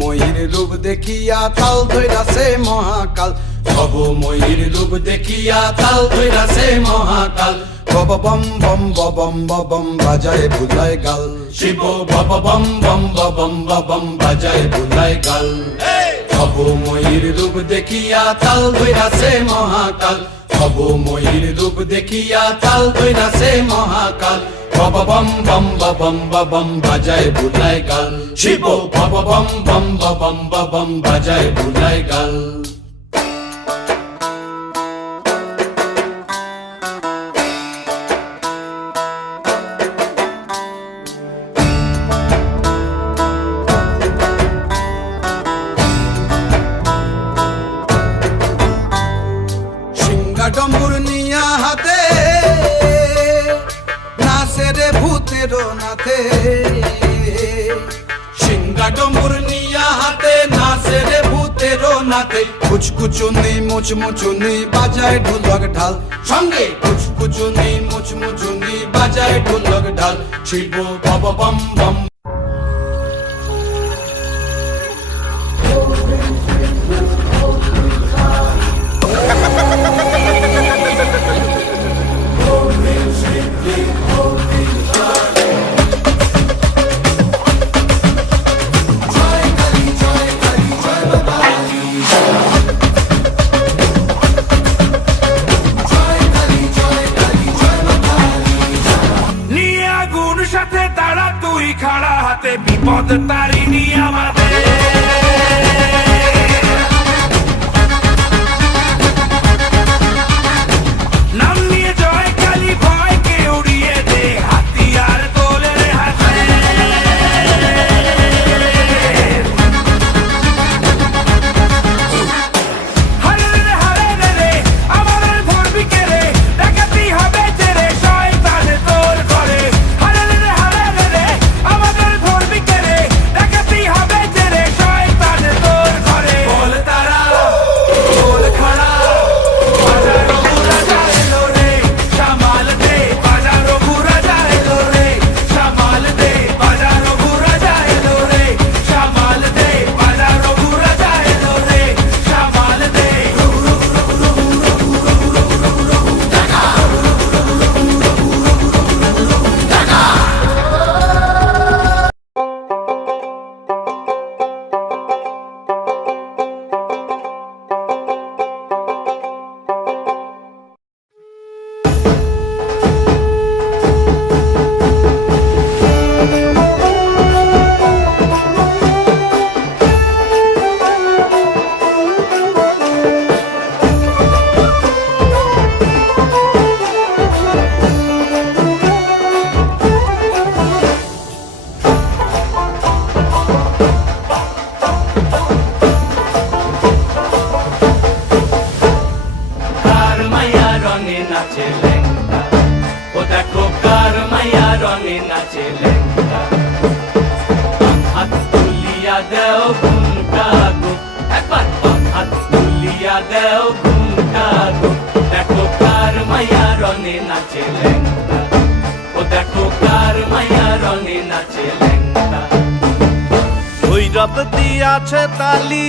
ময়ূর রূপ দেখিয়া তাল ধইরাছে মহাকাল, ভব ময়ূর রূপ দেখিয়া তাল ধইরাছে মহাকাল। বব বম বম বম বম বাজায় বুলায় গাল, শিব বব বম বম বম বম বাজায় বুলায় গাল। ভব ময়ূর রূপ দেখিয়া তাল ধইরাছে মহাকাল, ভব ময়ূর রূপ দেখিয়া তাল ধইরাছে মহাকাল। বব বম বম বম বম বাজায় বুলায় গাল, শিব বব বম বম বম বাজায় বুলায় গাল। ডম্বুর নিয়া হাতে নাচে রে ভূতের নাথে, সিংহা ডম্বুর নিয়া হাতে নাচে রে ভূতের নাথে। কুচকুচুনি মুচমুচুনি বাজায় ঢোলক ঢাল, সঙ্গে কুচকুচুনি মুচমুচুনি বাজায় ঢোলক ঢাল। শিব বব বম বম সাথে তারা তুই খাড়া তুলিয়া দেও ঘুমটা গো, একবার হাত তুলিয়া দেও ঘুমটা গো। দেখো কার মাইয়া রনে নাচে ল্যাংটা, ও দেখো কার মাইয়া রনে নাচে ল্যাংটা। ভৈরব দিয়াছে তালি,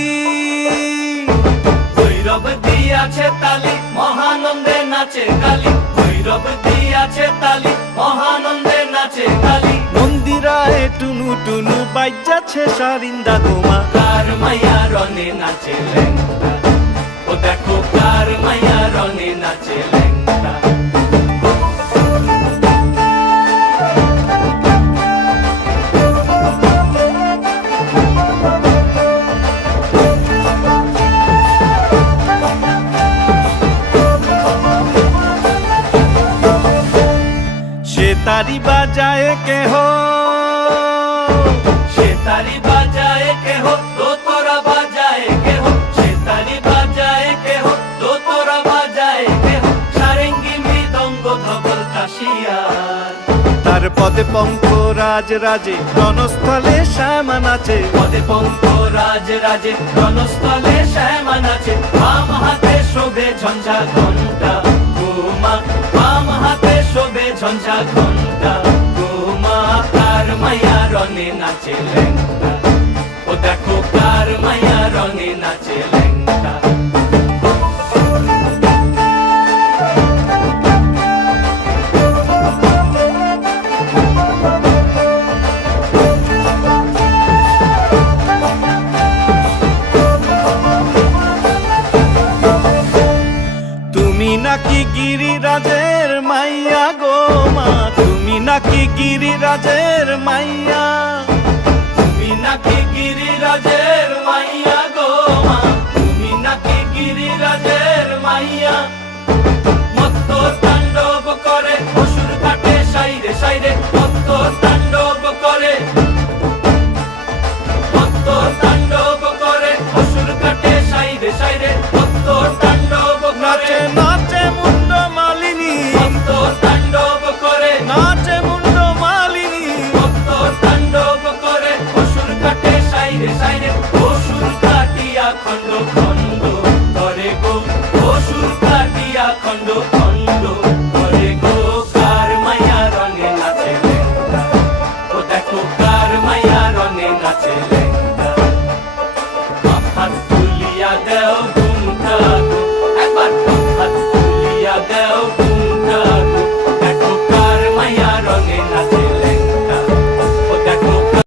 ভৈরব দিয়াছে তালি, মহানন্দে নাচে কালী। ভৈরব দিয়াছে তালি, মহানন্দে নাচে কালী। মন্দিরায় টুনু টুনু বাজ্যাছে সারিন্দা গোমা। কার মাইয়া রনে নাচে ল্যাংটা, ও দেখো কার মাইয়া রনে নাচে ল্যাংটা। সে তারি বাজায় কেহ, সে তারি বাজায় কেহ, দোতরা বাজায় কেহ। সে তারি বাজায় কেহ, দোতরা বাজায় কেহ। সারেঙ্গি মৃদঙ্গ ধবল কাশিয়ার। তার পদে পঙ্ক রাজ রাজে রণস্থলে শ্যামা নাচে। পদে পঙ্ক রাজ রাজে রণস্থলে শ্যামা নাচে। বাম হাতে শোভে ঝঞ্ঝা ঘণ্টা গোমা, বাম হাতে শোভে ঝঞ্ঝা ঘণ্টা গোমা। কার মাইয়া রনে নাচে ল্যাংটা, ও দেখো কার মাইয়া রনে নাচে ল্যাংটা। তুমি নাকি গিরিরাজের মাইয়া গো মা, তুমি নাকি গিরিরাজের মাইয়া। তুমি নাকি গিরিরাজের মাইয়া গো মা, তুমি নাকি গিরিরাজের মাইয়া। মত্ত তাণ্ডব করে অসুর কাটে সাইরে সাইরে, মত্ত তাণ্ডব করে, মত্ত তাণ্ডব করে অসুর কাটে সাইরে সাইরে, মত্ত তাণ্ডব করে। নাচে নাচে মুন্ড মালিনী, মত্ত তাণ্ডব করে, নাচে মুন্ড মালিনী। মত্ত তাণ্ডব করে অসুর কাটে সাইরে সাইরে, অসুর কাটিয়া খণ্ড খণ্ড করে গো, অসুর কাটিয়া খণ্ড খণ্ড